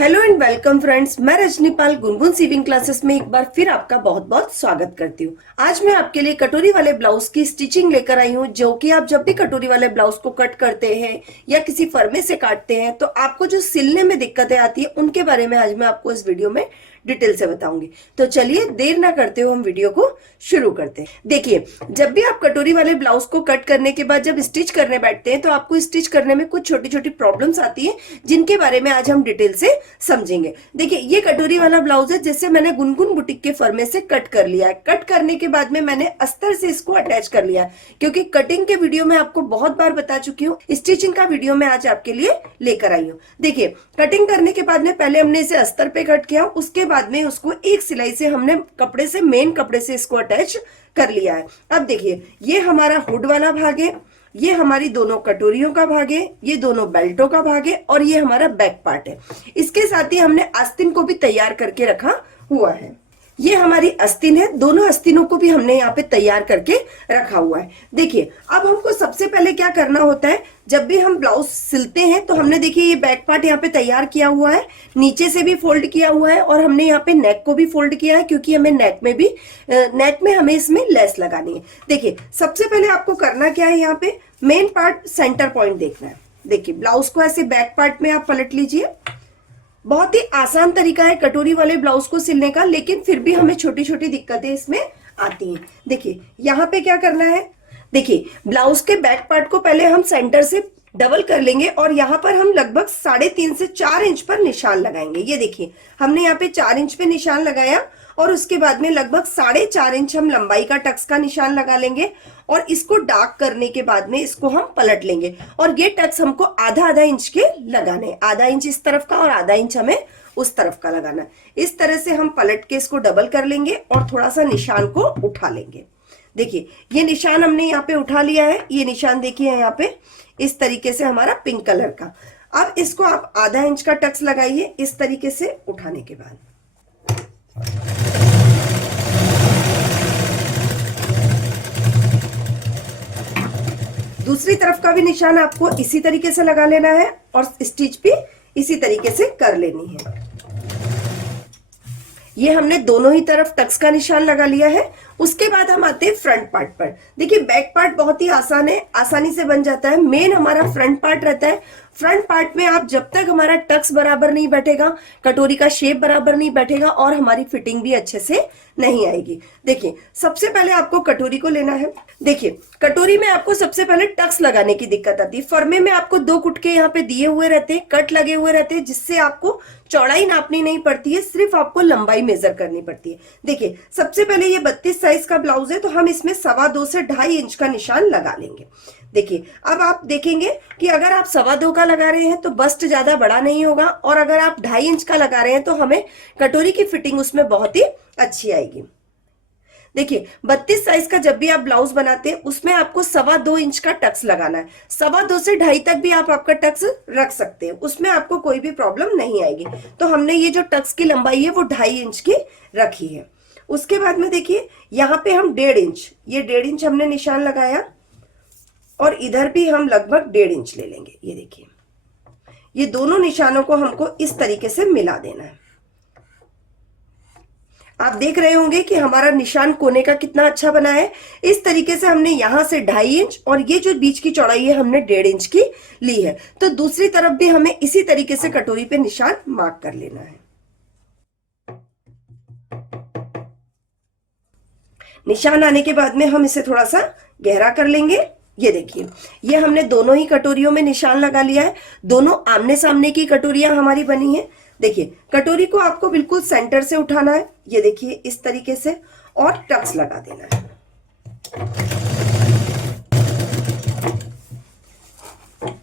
Hello and welcome friends, मैं रजनीपाल Gungun sieving classes में एक बार फिर आपका बहुत बहुत स्वागत करती हूँ। आज मैं आपके लिए कटोरी वाले ब्लाउज की स्टिचिंग लेकर आई हूँ, जो कि आप जब भी कटोरी वाले ब्लाउज को कट करते हैं या किसी फर्मे से काटते हैं तो आपको जो सिलने में दिक्कतें आती है उनके बारे में आज मैं आपको इस वीडियो में डिटेल से बताऊंगी। तो चलिए देर ना करते हुए हम वीडियो को शुरू करते हैं। देखिए, जब भी आप कटोरी वाले ब्लाउज को कट करने के बाद जब स्टिच करने बैठते हैं तो आपको स्टिच करने में कुछ छोटी छोटी प्रॉब्लम्स आती है, जिनके बारे में आज हम डिटेल से समझेंगे। देखिए, ये कटोरी वाला ब्लाउज है जिससे मैंने गुनगुन बुटीक के फर्मे से कट कर लिया है। कट करने के बाद में मैंने अस्तर से इसको अटैच कर लिया है, क्योंकि कटिंग के वीडियो में आपको बहुत बार बता चुकी हूँ, स्टिचिंग का वीडियो में आज आपके लिए लेकर आई हूँ। देखिए, कटिंग करने के बाद में पहले हमने इसे अस्तर पे कट किया, उसके बाद में उसको एक सिलाई से हमने कपड़े से, मेन कपड़े से इसको अटैच कर लिया है। अब देखिए, ये हमारा हुड वाला भाग है, ये हमारी दोनों कटोरियों का भाग है, ये दोनों बेल्टों का भाग है और ये हमारा बैक पार्ट है। इसके साथ ही हमने आस्तीन को भी तैयार करके रखा हुआ है। ये हमारी आस्तीन है, दोनों आस्तीनों को भी हमने यहाँ पे तैयार करके रखा हुआ है। देखिए, अब हमको सबसे पहले क्या करना होता है, जब भी हम ब्लाउज सिलते हैं तो हमने देखिए ये बैक पार्ट यहाँ पे तैयार किया हुआ है, नीचे से भी फोल्ड किया हुआ है और हमने यहाँ पे नेक को भी फोल्ड किया है, क्योंकि हमें नेक में हमें इसमें लेस लगानी है। देखिए, सबसे पहले आपको करना क्या है, यहाँ पे मेन पार्ट सेंटर पॉइंट देखना है। देखिए, ब्लाउज को ऐसे बैक पार्ट में आप पलट लीजिए। बहुत ही आसान तरीका है कटोरी वाले ब्लाउज को सिलने का, लेकिन फिर भी हमें छोटी छोटी दिक्कतें इसमें आती हैं। देखिए, यहाँ पे क्या करना है, देखिए ब्लाउज के बैक पार्ट को पहले हम सेंटर से डबल कर लेंगे और यहाँ पर हम लगभग 3.5 से 4 इंच पर निशान लगाएंगे। ये देखिए, हमने यहाँ पे 4 इंच पे निशान लगाया और उसके बाद में लगभग 4.5 इंच हम लंबाई का टक्स का निशान लगा लेंगे और इसको डार्क करने के बाद में इसको हम पलट लेंगे और ये टक्स हमको आधा आधा इंच के लगाने, आधा इंच इस तरफ का और आधा इंच हमें उस तरफ का लगाना। इस तरह से हम पलट के इसको डबल कर लेंगे और थोड़ा सा निशान को उठा लेंगे। देखिए, ये निशान हमने यहाँ पे उठा लिया है, ये निशान देखिए यहाँ पे इस तरीके से हमारा पिंक कलर का। अब इसको आप आधा इंच का टक्स लगाइए इस तरीके से उठाने के बाद। दूसरी तरफ का भी निशान आपको इसी तरीके से लगा लेना है और स्टिच भी इसी तरीके से कर लेनी है। ये हमने दोनों ही तरफ टक्स का निशान लगा लिया है। उसके बाद हम आते हैं फ्रंट पार्ट पर। देखिए, बैक पार्ट बहुत ही आसान है, आसानी से बन जाता है। मेन हमारा फ्रंट पार्ट रहता है। फ्रंट पार्ट में आप जब तक हमारा टक्स बराबर नहीं बैठेगा, कटोरी का शेप बराबर नहीं बैठेगा और हमारी फिटिंग भी अच्छे से नहीं आएगी। देखिए, सबसे पहले आपको कटोरी को लेना है। देखिए, कटोरी में आपको सबसे पहले टक्स लगाने की दिक्कत आती है। फर्मे में आपको 2 कुटके यहाँ पे दिए हुए रहते हैं, कट लगे हुए रहते हैं, जिससे आपको चौड़ाई नापनी नहीं पड़ती है, सिर्फ आपको लंबाई मेजर करनी पड़ती है। देखिए, सबसे पहले ये 32 साइज का ब्लाउज है तो हम इसमें 2.25 से 2.5 इंच का निशान लगा लेंगे। देखिए, अब आप देखेंगे कि अगर आप 2.25 का लगा रहे हैं तो बस्ट ज्यादा बड़ा नहीं होगा और अगर आप 2.5 इंच का लगा रहे हैं तो हमें कटोरी की फिटिंग उसमें बहुत ही अच्छी आएगी। देखिए, 32 साइज का जब भी आप ब्लाउज बनाते हैं उसमें आपको 2.25 इंच का टक्स लगाना है। 2.25 से 2.5 तक भी आप आपका टक्स रख सकते हैं, उसमें आपको कोई भी प्रॉब्लम नहीं आएगी। तो हमने ये जो टक्स की लंबाई है वो 2.5 इंच की रखी है। उसके बाद में देखिए, यहाँ पे हम 1.5 इंच, ये 1.5 इंच हमने निशान लगाया और इधर भी हम लगभग 1.5 इंच ले लेंगे। ये देखिए, ये दोनों निशानों को हमको इस तरीके से मिला देना है। आप देख रहे होंगे कि हमारा निशान कोने का कितना अच्छा बना है। इस तरीके से हमने यहां से 2.5 इंच और ये जो बीच की चौड़ाई है हमने 1.5 इंच की ली है। तो दूसरी तरफ भी हमें इसी तरीके से कटोरी पे निशान मार्क कर लेना है। निशान आने के बाद में हम इसे थोड़ा सा गहरा कर लेंगे। ये देखिए, ये हमने दोनों ही कटोरियों में निशान लगा लिया है। दोनों आमने सामने की कटोरियां हमारी बनी है। देखिए, कटोरी को आपको बिल्कुल सेंटर से उठाना है, ये देखिए इस तरीके से, और टक्स लगा देना है।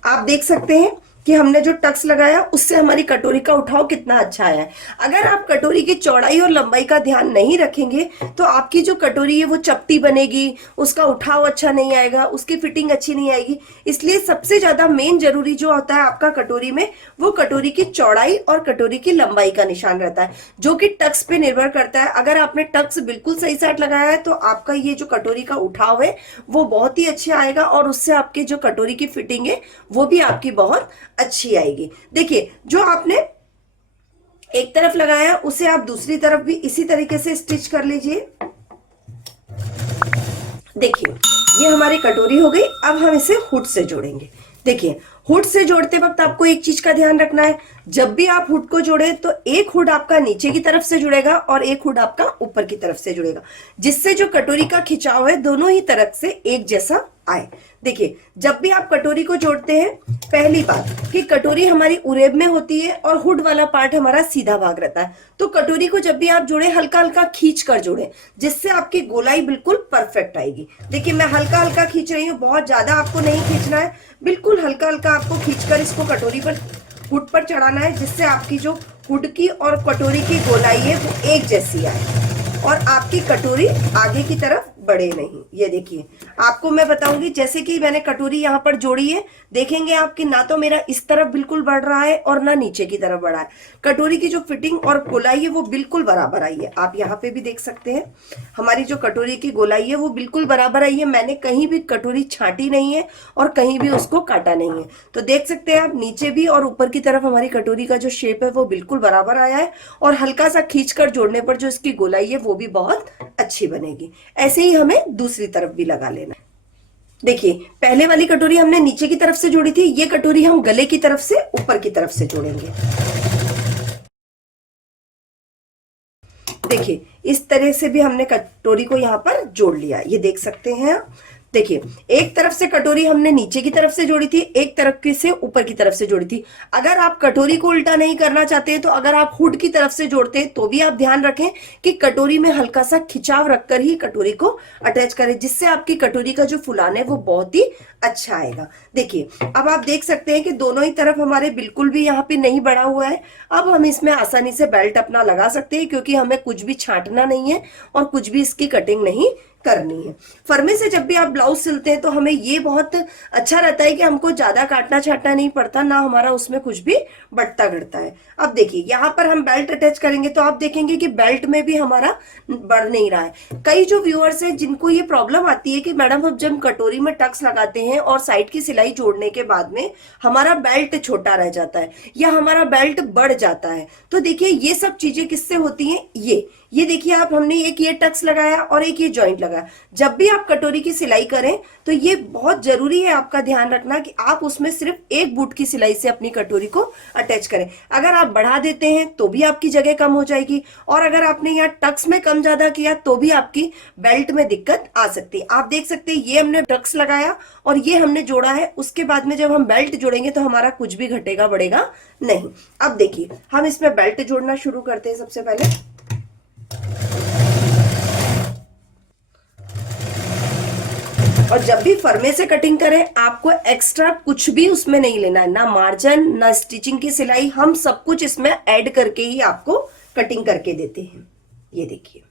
आप देख सकते हैं कि हमने जो टक्स लगाया उससे हमारी कटोरी का उठाव कितना अच्छा आया है। अगर आप कटोरी की चौड़ाई और लंबाई का ध्यान नहीं रखेंगे तो आपकी जो कटोरी है वो चपटी बनेगी, उसका उठाव अच्छा नहीं आएगा, उसकी फिटिंग अच्छी नहीं आएगी। इसलिए सबसे ज्यादा मेन जरूरी जो होता है आपका कटोरी में, वो कटोरी की चौड़ाई और कटोरी की लंबाई का निशान रहता है, जो कि टक्स पे निर्भर करता है। अगर आपने टक्स बिल्कुल सही साइड लगाया है तो आपका ये जो कटोरी का उठाव है वो बहुत ही अच्छा आएगा और उससे आपके जो कटोरी की फिटिंग है वो भी आपकी बहुत अच्छी आएगी। देखिए, जो आपने एक तरफ लगाया, उसे आप दूसरी तरफ भी इसी तरीके से स्टिच कर लीजिए। देखिए ये हमारी कटोरी हो गई। अब हम इसे हुड से जोड़ेंगे। देखिए हुड से जोड़ते वक्त आपको एक चीज का ध्यान रखना है, जब भी आप हुड को जोड़े तो एक हुड आपका नीचे की तरफ से जुड़ेगा और एक हुड आपका ऊपर की तरफ से जुड़ेगा, जिससे जो कटोरी का खिंचाव है दोनों ही तरफ से एक जैसा आए। देखिए जब भी आप कटोरी को जोड़ते हैं, पहली बात कि कटोरी हमारी उरेब में होती है और हुड वाला पार्ट हमारा सीधा भाग रहता है, तो कटोरी को जब भी आप जोड़े हल्का हल्का खींच कर जोड़े, जिससे आपकी गोलाई बिल्कुल परफेक्ट आएगी। देखिए मैं हल्का हल्का खींच रही हूँ, बहुत ज्यादा आपको नहीं खींचना है, बिल्कुल हल्का हल्का आपको खींचकर इसको कटोरी पर हुड पर चढ़ाना है, जिससे आपकी जो हुड की और कटोरी की गोलाई है वो एक जैसी आए और आपकी कटोरी आगे की तरफ बढ़े नहीं। ये देखिए आपको मैं बताऊंगी, जैसे कि मैंने कटोरी यहाँ पर जोड़ी है, देखेंगे आप कि ना तो मेरा इस तरफ बिल्कुल बढ़ रहा है और ना नीचे की तरफ बढ़ा है। कटोरी की जो फिटिंग और गोलाई है वो बिल्कुल बराबर आई है। आप यहाँ पे भी देख सकते हैं हमारी जो कटोरी की गोलाई है वो बिल्कुल बराबर आई है। मैंने कहीं भी कटोरी छांटी नहीं है और कहीं भी उसको काटा नहीं है। तो देख सकते हैं आप नीचे भी और ऊपर की तरफ हमारी कटोरी का जो शेप है वो बिल्कुल बराबर आया है और हल्का सा खींचकर जोड़ने पर जो इसकी गोलाई है वो भी बहुत अच्छी बनेगी। ऐसे ही हमें दूसरी तरफ भी लगा लेना है। देखिए पहले वाली कटोरी हमने नीचे की तरफ से जोड़ी थी, ये कटोरी हम गले की तरफ से ऊपर की तरफ से जोड़ेंगे। देखिए इस तरह से भी हमने कटोरी को यहां पर जोड़ लिया, ये देख सकते हैं। देखिए एक तरफ से कटोरी हमने नीचे की तरफ से जोड़ी थी, एक तरफ की से ऊपर की तरफ से जोड़ी थी। अगर आप कटोरी को उल्टा नहीं करना चाहते तो अगर आप हुड की तरफ से जोड़ते हैं तो भी आप ध्यान रखें कि कटोरी में हल्का सा खिंचाव रखकर ही कटोरी को अटैच करें, जिससे आपकी कटोरी का जो फुलान है वो बहुत ही अच्छा आएगा। देखिए अब आप देख सकते हैं कि दोनों ही तरफ हमारे बिल्कुल भी यहाँ पे नहीं बढ़ा हुआ है। अब हम इसमें आसानी से बेल्ट अपना लगा सकते हैं, क्योंकि हमें कुछ भी छांटना नहीं है और कुछ भी इसकी कटिंग नहीं करनी है। फर्मे से जब भी आप ब्लाउज सिलते हैं तो हमें ये बहुत अच्छा रहता है कि हमको ज्यादा काटना छाटना नहीं पड़ता, ना हमारा उसमें कुछ भी बढ़ता घटता है। अब देखिए यहाँ पर हम बेल्ट अटैच करेंगे तो आप देखेंगे कि बेल्ट में भी हमारा बढ़ नहीं रहा है। कई जो व्यूअर्स हैं जिनको ये प्रॉब्लम आती है कि मैडम हम जब कटोरी में टक्स लगाते हैं और साइड की सिलाई जोड़ने के बाद में हमारा बेल्ट छोटा रह जाता है या हमारा बेल्ट बढ़ जाता है, तो देखिए ये सब चीजें किससे होती हैं। ये देखिए आप, हमने एक ये टक्स लगाया और एक ये जॉइंट लगाया। जब भी आप कटोरी की सिलाई करें तो ये बहुत जरूरी है आपका ध्यान रखना कि आप उसमें सिर्फ एक बूट की सिलाई से अपनी कटोरी को अटैच करें। अगर आप बढ़ा देते हैं तो भी आपकी जगह कम हो जाएगी, और अगर आपने यहाँ टक्स में कम ज्यादा किया तो भी आपकी बेल्ट में दिक्कत आ सकती है। आप देख सकते हैं ये हमने टक्स लगाया और ये हमने जोड़ा है, उसके बाद में जब हम बेल्ट जोड़ेंगे तो हमारा कुछ भी घटेगा बढ़ेगा नहीं। अब देखिए हम इसमें बेल्ट जोड़ना शुरू करते हैं। सबसे पहले और जब भी फर्मे से कटिंग करें आपको एक्स्ट्रा कुछ भी उसमें नहीं लेना है, ना मार्जिन ना स्टिचिंग की सिलाई, हम सब कुछ इसमें ऐड करके ही आपको कटिंग करके देते हैं। ये देखिए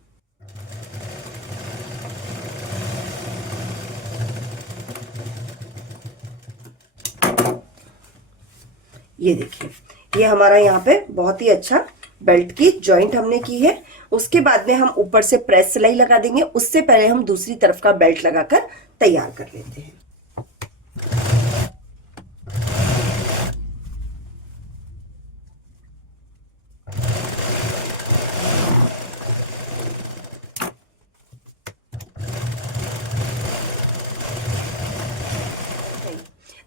ये देखिए ये हमारा यहाँ पे बहुत ही अच्छा बेल्ट की जॉइंट हमने की है। उसके बाद में हम ऊपर से प्रेस सिलाई लगा देंगे, उससे पहले हम दूसरी तरफ का बेल्ट लगाकर तैयार कर लेते हैं।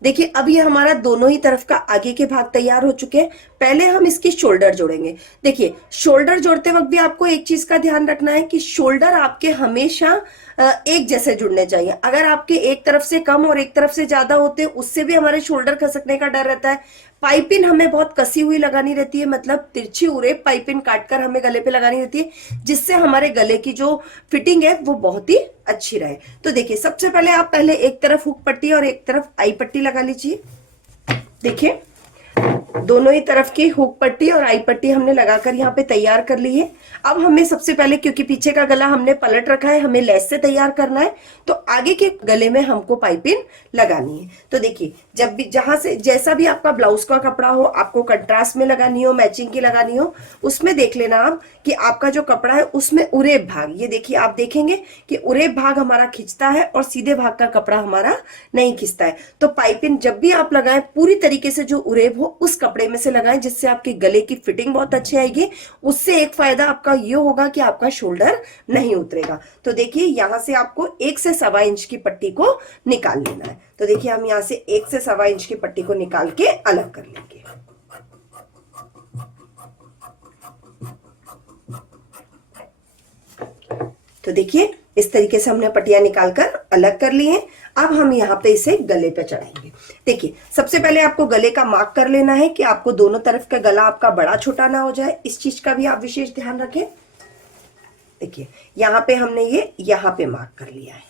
देखिए अब ये हमारा दोनों ही तरफ का आगे के भाग तैयार हो चुके हैं। पहले हम इसकी शोल्डर जोड़ेंगे। देखिए शोल्डर जोड़ते वक्त भी आपको एक चीज का ध्यान रखना है कि शोल्डर आपके हमेशा एक जैसे जुड़ने चाहिए। अगर आपके एक तरफ से कम और एक तरफ से ज्यादा होते हैं उससे भी हमारे शोल्डर खसकने का डर रहता है। पाइपिंग हमें बहुत कसी हुई लगानी रहती है, मतलब तिरछी उरेब पाइपिंग काटकर हमें गले पे लगानी रहती है, जिससे हमारे गले की जो फिटिंग है वो बहुत ही अच्छी रहे। तो देखिए सबसे पहले आप पहले एक तरफ हुक पट्टी और एक तरफ आई पट्टी लगा लीजिए। देखिए दोनों ही तरफ की हुक पट्टी और आई पट्टी हमने लगाकर यहाँ पे तैयार कर ली है। अब हमें सबसे पहले, क्योंकि पीछे का गला हमने पलट रखा है, हमें लेस से तैयार करना है, तो आगे के गले में हमको पाइपिंग लगानी है। तो देखिए जब भी जहां से जैसा भी आपका ब्लाउज का कपड़ा हो, आपको कंट्रास्ट में लगानी हो, मैचिंग की लगानी हो, उसमें देख लेना आप कि आपका जो कपड़ा है उसमें उरेब भाग, ये देखिए आप देखेंगे कि उरेब भाग हमारा खिंचता है और सीधे भाग का कपड़ा हमारा नहीं खिंचता है। तो पाइपिंग जब भी आप लगाएं पूरी तरीके से जो उरेब हो उस कपड़े में से लगाएं, जिससे आपके गले की फिटिंग बहुत अच्छी आएगी। उससे एक फायदा आपका ये होगा कि आपका शोल्डर नहीं उतरेगा। तो देखिए यहां से आपको 1 से 1.25 इंच की पट्टी को निकाल लेना है। तो देखिए हम यहां से 1 से 1.25 इंच की पट्टी को निकाल के अलग कर लेंगे। तो देखिए इस तरीके से हमने पट्टियां निकालकर अलग कर ली हैं। अब हम यहाँ पे इसे गले पे चढ़ाएंगे। देखिए सबसे पहले आपको गले का मार्क कर लेना है कि आपको दोनों तरफ का गला आपका बड़ा छोटा ना हो जाए, इस चीज का भी आप विशेष ध्यान रखें। देखिए यहाँ पे हमने ये यहाँ पे मार्क कर लिया है।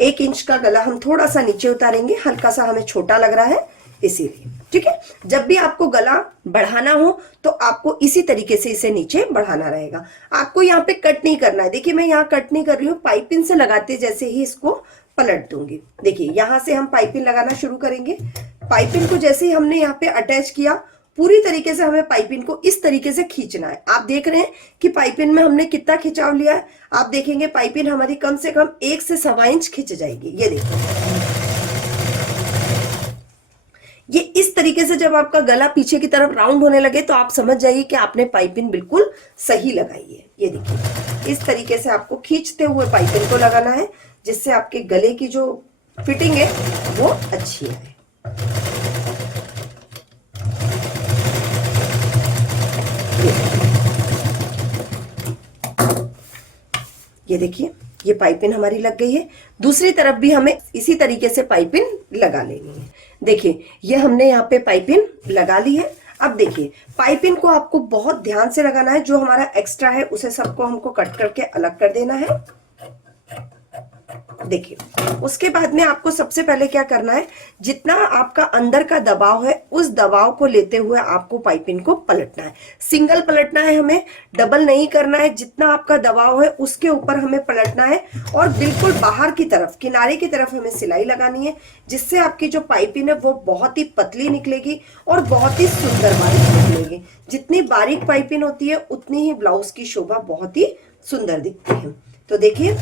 1 इंच का गला हम थोड़ा सा नीचे उतारेंगे, हल्का सा हमें छोटा लग रहा है इसीलिए। ठीक है, जब भी आपको गला बढ़ाना हो तो आपको इसी तरीके से इसे नीचे बढ़ाना रहेगा। आपको यहाँ पे कट नहीं करना है। देखिए मैं यहाँ कट नहीं कर रही हूँ, पाइपिंग से लगाते जैसे ही इसको पलट दूंगी। देखिए यहां से हम पाइपिंग लगाना शुरू करेंगे। पाइपिंग को जैसे ही हमने यहाँ पे अटैच किया, पूरी तरीके से हमें पाइपिंग को इस तरीके से खींचना है। आप देख रहे हैं कि पाइपिंग में हमने कितना खिंचाव लिया है। आप देखेंगे पाइपिंग हमारी कम से कम 1 से 1.25 इंच खिंच जाएगी। ये देखिए ये इस तरीके से जब आपका गला पीछे की तरफ राउंड होने लगे तो आप समझ जाइए कि आपने पाइपिंग बिल्कुल सही लगाई है। ये देखिए इस तरीके से आपको खींचते हुए पाइपिंग को लगाना है, जिससे आपके गले की जो फिटिंग है वो अच्छी है। ये देखिए ये पाइपिंग हमारी लग गई है। दूसरी तरफ भी हमें इसी तरीके से पाइपिंग लगा लेनी है। देखिए ये हमने यहाँ पे पाइपिंग लगा ली है। अब देखिए पाइपिंग को आपको बहुत ध्यान से लगाना है। जो हमारा एक्स्ट्रा है उसे सबको हमको कट करके अलग कर देना है। देखिए उसके बाद में आपको सबसे पहले क्या करना है, जितना आपका अंदर का दबाव है उस दबाव को लेते हुए आपको पाइपिंग को पलटना है। सिंगल पलटना है, हमें डबल नहीं करना है। जितना आपका दबाव है उसके ऊपर हमें पलटना है और बिल्कुल बाहर की तरफ किनारे की तरफ हमें सिलाई लगानी है, जिससे आपकी जो पाइपिंग है वो बहुत ही पतली निकलेगी और बहुत ही सुंदर बारीक निकलेगी। जितनी बारीक पाइपिंग होती है उतनी ही ब्लाउज की शोभा बहुत ही सुंदर दिखती है। तो देखिए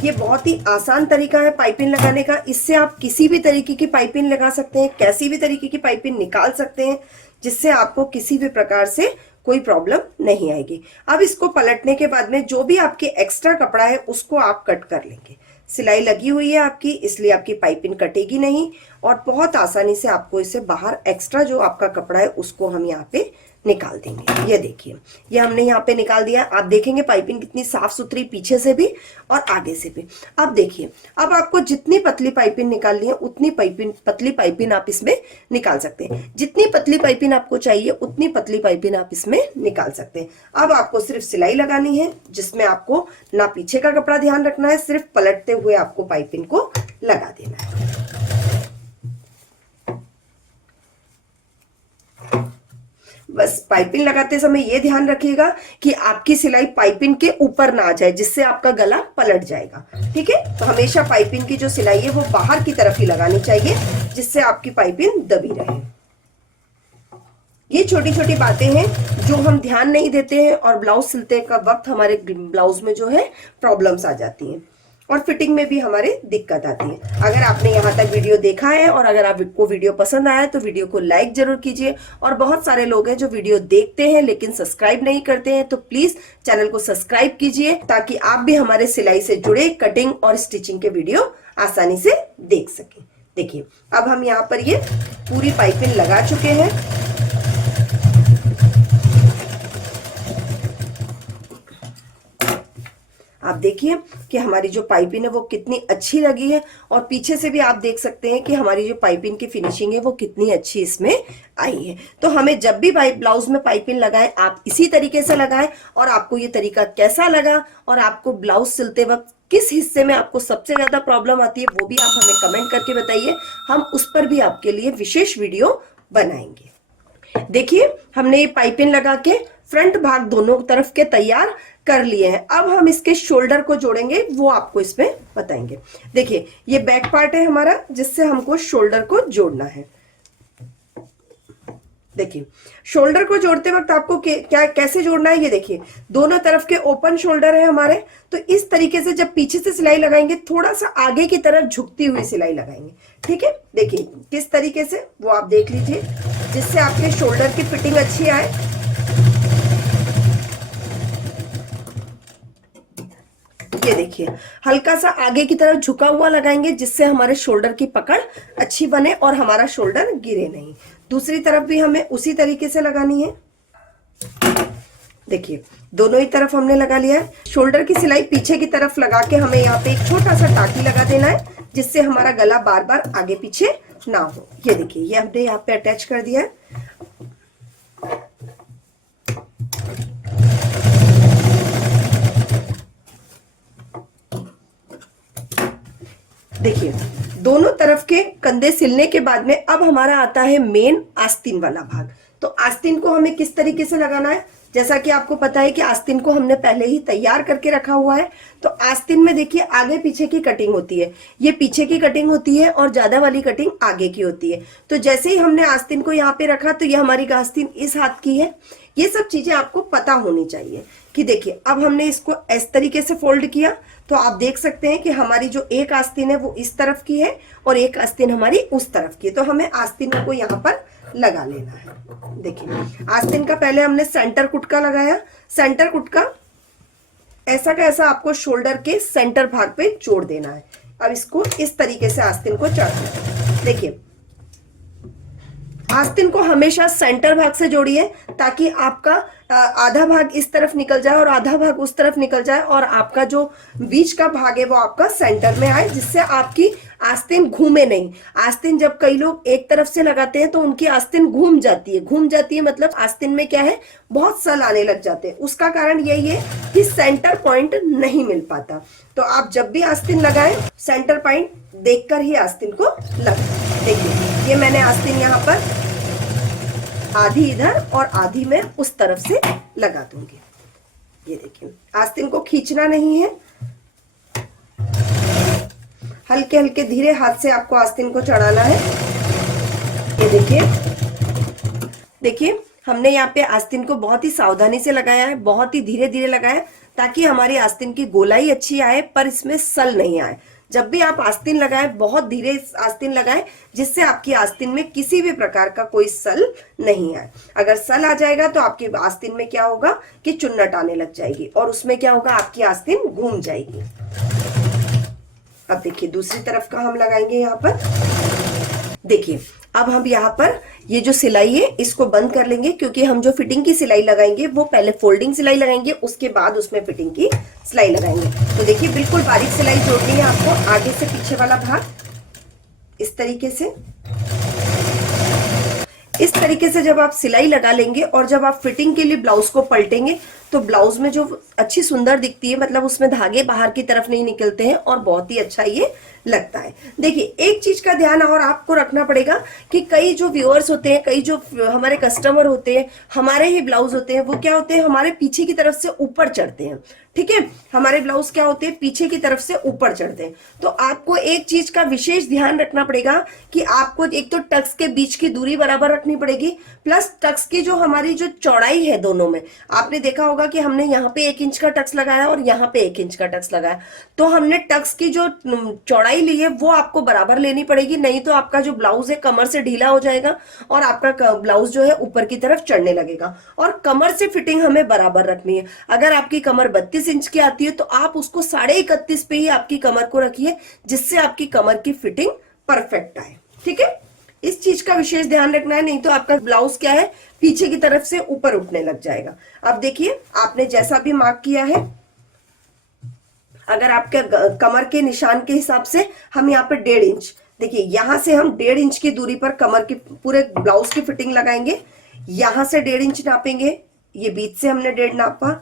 ये बहुत ही आसान तरीका है पाइपिंग लगाने का। इससे आप किसी भी तरीके की पाइपिंग लगा सकते हैं, कैसी भी तरीके की पाइपिंग निकाल सकते हैं, जिससे आपको किसी भी प्रकार से कोई प्रॉब्लम नहीं आएगी। अब इसको पलटने के बाद में जो भी आपके एक्स्ट्रा कपड़ा है उसको आप कट कर लेंगे। सिलाई लगी हुई है आपकी, इसलिए आपकी पाइपिंग कटेगी नहीं और बहुत आसानी से आपको इसे बाहर एक्स्ट्रा जो आपका कपड़ा है उसको हम यहाँ पे निकाल देंगे। ये देखिए ये हमने यहाँ पे निकाल दिया। आप देखेंगे पाइपिंग कितनी साफ सुथरी पीछे से भी और आगे से भी। अब देखिए अब आपको जितनी पतली पाइपिंग निकालनी है उतनी पतली पाइपिंग आप इसमें निकाल सकते हैं। जितनी पतली पाइपिंग आपको चाहिए उतनी पतली पाइपिंग आप इसमें निकाल सकते हैं। अब आपको सिर्फ सिलाई लगानी है, जिसमें आपको ना पीछे का कपड़ा ध्यान रखना है, सिर्फ पलटते हुए आपको पाइपिंग को लगा देना है। बस पाइपिंग लगाते समय ये ध्यान रखिएगा कि आपकी सिलाई पाइपिंग के ऊपर ना आ जाए, जिससे आपका गला पलट जाएगा। ठीक है, तो हमेशा पाइपिंग की जो सिलाई है वो बाहर की तरफ ही लगानी चाहिए, जिससे आपकी पाइपिंग दबी रहे। ये छोटी छोटी बातें हैं जो हम ध्यान नहीं देते हैं और ब्लाउज सिलते का वक्त हमारे ब्लाउज में जो है प्रॉब्लम्स आ जाती हैं और फिटिंग में भी हमारे दिक्कत आती है। अगर आपने यहाँ तक वीडियो देखा है और अगर आपको वीडियो पसंद आया तो वीडियो को लाइक जरूर कीजिए। और बहुत सारे लोग हैं जो वीडियो देखते हैं लेकिन सब्सक्राइब नहीं करते हैं, तो प्लीज चैनल को सब्सक्राइब कीजिए ताकि आप भी हमारे सिलाई से जुड़े कटिंग और स्टिचिंग के वीडियो आसानी से देख सकें। देखिए अब हम यहाँ पर ये पूरी पाइपिंग लगा चुके हैं। आप देखिए कि हमारी जो पाइपिंग है वो कितनी अच्छी लगी है और पीछे से भी आप देख सकते हैं कि हमारी जो पाइपिंग की फिनिशिंग है वो कितनी अच्छी इसमें आई है। तो हमें जब भी ब्लाउज में पाइपिंग लगाएं आप इसी तरीके से लगाएं। और आपको ये तरीका कैसा लगा और आपको ब्लाउज सिलते वक्त किस हिस्से में आपको सबसे ज्यादा प्रॉब्लम आती है वो भी आप हमें कमेंट करके बताइए, हम उस पर भी आपके लिए विशेष वीडियो बनाएंगे। देखिए हमने ये पाइपिंग लगा के फ्रंट भाग दोनों तरफ के तैयार कर लिए हैं। अब हम इसके शोल्डर को जोड़ेंगे, वो आपको इसमें बताएंगे। देखिए ये बैक पार्ट है हमारा, जिससे हमको शोल्डर को जोड़ना है। देखिए शोल्डर को जोड़ते वक्त आपको क्या कैसे जोड़ना है, ये देखिए दोनों तरफ के ओपन शोल्डर है हमारे, तो इस तरीके से जब पीछे से सिलाई लगाएंगे थोड़ा सा आगे की तरफ झुकती हुई सिलाई लगाएंगे। ठीक है, देखिए किस तरीके से वो आप देख लीजिए, जिससे आपके शोल्डर की फिटिंग अच्छी आए। ये देखिए हल्का सा आगे की तरफ झुका हुआ लगाएंगे, जिससे हमारे शोल्डर की पकड़ अच्छी बने और हमारा शोल्डर गिरे नहीं। दूसरी तरफ भी हमें उसी तरीके से लगानी है। देखिए दोनों ही तरफ हमने लगा लिया है। शोल्डर की सिलाई पीछे की तरफ लगा के हमें यहाँ पे एक छोटा सा टाकी लगा देना है, जिससे हमारा गला बार बार आगे पीछे ना हो। ये देखिए ये हमने यहाँ पे अटैच कर दिया है। देखिए दोनों तरफ के कंधे सिलने के बाद में अब हमारा आता है मेन आस्तीन वाला भाग। तो आस्तीन को हमें किस तरीके से लगाना है, जैसा कि आपको पता है कि आस्तीन को हमने पहले ही तैयार करके रखा हुआ है। तो आस्तीन में देखिए आगे पीछे की कटिंग होती है, ये पीछे की कटिंग होती है और ज्यादा वाली कटिंग आगे की होती है। तो जैसे ही हमने आस्तीन को यहाँ पे रखा तो ये हमारी आस्तीन इस हाथ की है। ये सब चीजें आपको पता होनी चाहिए कि देखिए अब हमने इसको इस तरीके से फोल्ड किया तो आप देख सकते हैं कि हमारी जो एक आस्तीन है वो इस तरफ की है और एक आस्तीन हमारी उस तरफ की है। तो हमें आस्तीन को यहाँ पर लगा लेना है। देखिए आस्तीन का पहले हमने सेंटर कुटका लगाया, सेंटर कुटका ऐसा का ऐसा आपको शोल्डर के सेंटर भाग पे जोड़ देना है। अब इसको इस तरीके से आस्तीन को चढ़ाना है। देखिए आस्तीन को हमेशा सेंटर भाग से जोड़िए ताकि आपका आधा भाग इस तरफ निकल जाए और आधा भाग उस तरफ निकल जाए और आपका जो बीच का भाग है वो आपका सेंटर में आए, जिससे आपकी आस्तीन घूमे नहीं। आस्तीन जब कई लोग एक तरफ से लगाते हैं तो उनकी आस्तीन घूम जाती है। घूम जाती है मतलब आस्तीन में क्या है, बहुत सल आने लग जाते हैं। उसका कारण यही है कि सेंटर पॉइंट नहीं मिल पाता। तो आप जब भी आस्तीन लगाएं सेंटर पॉइंट देखकर ही आस्तीन को लगाएं। देखिए ये मैंने आस्तीन यहाँ पर आधी इधर और आधी मैं उस तरफ से लगा दूंगी। ये देखिए आस्तीन को खींचना नहीं है, हल्के हल्के धीरे हाथ से आपको आस्तीन को चढ़ाना है। ये देखिए हमने यहाँ पे आस्तीन को बहुत ही सावधानी से लगाया है, बहुत ही धीरे धीरे लगाया ताकि हमारी आस्तीन की गोलाई अच्छी आए पर इसमें सल नहीं आए। जब भी आप आस्तीन लगाएं बहुत धीरे आस्तीन लगाएं, जिससे आपकी आस्तीन में किसी भी प्रकार का कोई सल नहीं आए। अगर सल आ जाएगा तो आपकी आस्तीन में क्या होगा कि चुन्नट आने लग जाएगी और उसमें क्या होगा, आपकी आस्तीन घूम जाएगी। अब देखिए दूसरी तरफ का हम लगाएंगे यहाँ पर। देखिए अब हम यहाँ पर ये जो सिलाई है इसको बंद कर लेंगे, क्योंकि हम जो फिटिंग की सिलाई लगाएंगे वो पहले फोल्डिंग सिलाई लगाएंगे, उसके बाद उसमें फिटिंग की सिलाई लगाएंगे। तो देखिए बिल्कुल बारीक सिलाई जोड़नी है आपको, आगे से पीछे वाला भाग इस तरीके से। इस तरीके से जब आप सिलाई लगा लेंगे और जब आप फिटिंग के लिए ब्लाउज को पलटेंगे तो ब्लाउज में जो अच्छी सुंदर दिखती है, मतलब उसमें धागे बाहर की तरफ नहीं निकलते हैं और बहुत ही अच्छा ये लगता है। देखिए एक चीज का ध्यान और आपको रखना पड़ेगा कि कई जो व्यूअर्स होते हैं, कई जो हमारे कस्टमर होते हैं, हमारे ही ब्लाउज होते हैं, वो क्या होते हैं हमारे पीछे की तरफ से ऊपर चढ़ते हैं। ठीक है, हमारे ब्लाउज क्या होते हैं पीछे की तरफ से ऊपर चढ़ते हैं। तो आपको एक चीज का विशेष ध्यान रखना पड़ेगा कि आपको एक तो टक्स के बीच की दूरी बराबर रखनी पड़ेगी, प्लस टक्स की जो हमारी जो चौड़ाई है दोनों में, आपने देखा होगा कि हमने यहाँ पे 1 इंच का टक्स लगाया और यहाँ पे 1 इंच का टक्स लगाया, तो हमने टक्स की जो चौड़ाई ली है वो आपको बराबर लेनी पड़ेगी, नहीं तो आपका जो ब्लाउज है कमर से ढीला हो जाएगा और आपका ब्लाउज जो है ऊपर की तरफ चढ़ने लगेगा। और कमर से फिटिंग हमें बराबर रखनी है। अगर आपकी कमर 32 इंच की आती है तो आप उसको 31.5 पे ही आपकी कमर को रखिए, जिससे आपकी कमर की फिटिंग परफेक्ट आए। ठीक है, इस चीज का विशेष ध्यान रखना है, नहीं तो आपका ब्लाउज क्या है पीछे की तरफ से ऊपर उठने लग जाएगा। अब देखिए आपने जैसा भी मार्क किया है, अगर आपके कमर के निशान के हिसाब से हम यहाँ पे 1.5 इंच, देखिए यहां से हम 1.5 इंच की दूरी पर कमर की पूरे ब्लाउज की फिटिंग लगाएंगे। यहां से 1.5 इंच नापेंगे, ये बीच से हमने 1.5 नापा,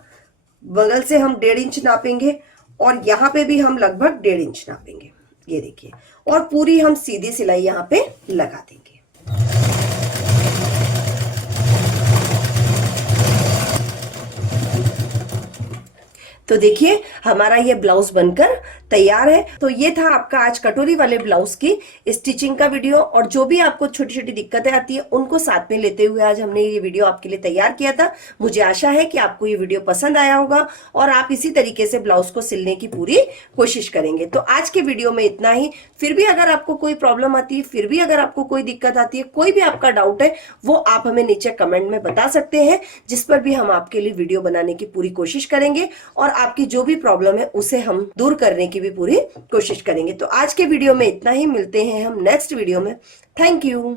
बगल से हम 1.5 इंच नापेंगे और यहाँ पे भी हम लगभग 1.5 इंच नापेंगे। ये देखिए, और पूरी हम सीधी सिलाई यहाँ पे लगा देंगे। तो देखिए हमारा ये ब्लाउज बनकर तैयार है। तो ये था आपका आज कटोरी वाले ब्लाउज की स्टिचिंग का वीडियो, और जो भी आपको छोटी छोटी दिक्कतें आती है उनको साथ में लेते हुए आज हमने ये वीडियो आपके लिए तैयार किया था। मुझे आशा है कि आपको ये वीडियो पसंद आया होगा और आप इसी तरीके से ब्लाउज को सिलने की पूरी कोशिश करेंगे। तो आज के वीडियो में इतना ही। फिर भी अगर आपको कोई प्रॉब्लम आती है, फिर भी अगर आपको कोई दिक्कत आती है, कोई भी आपका डाउट है, वो आप हमें नीचे कमेंट में बता सकते हैं, जिस पर भी हम आपके लिए वीडियो बनाने की पूरी कोशिश करेंगे और आपकी जो भी प्रॉब्लम है उसे हम दूर करने की भी पूरी कोशिश करेंगे। तो आज के वीडियो में इतना ही। मिलते हैं हम नेक्स्ट वीडियो में। Thank you.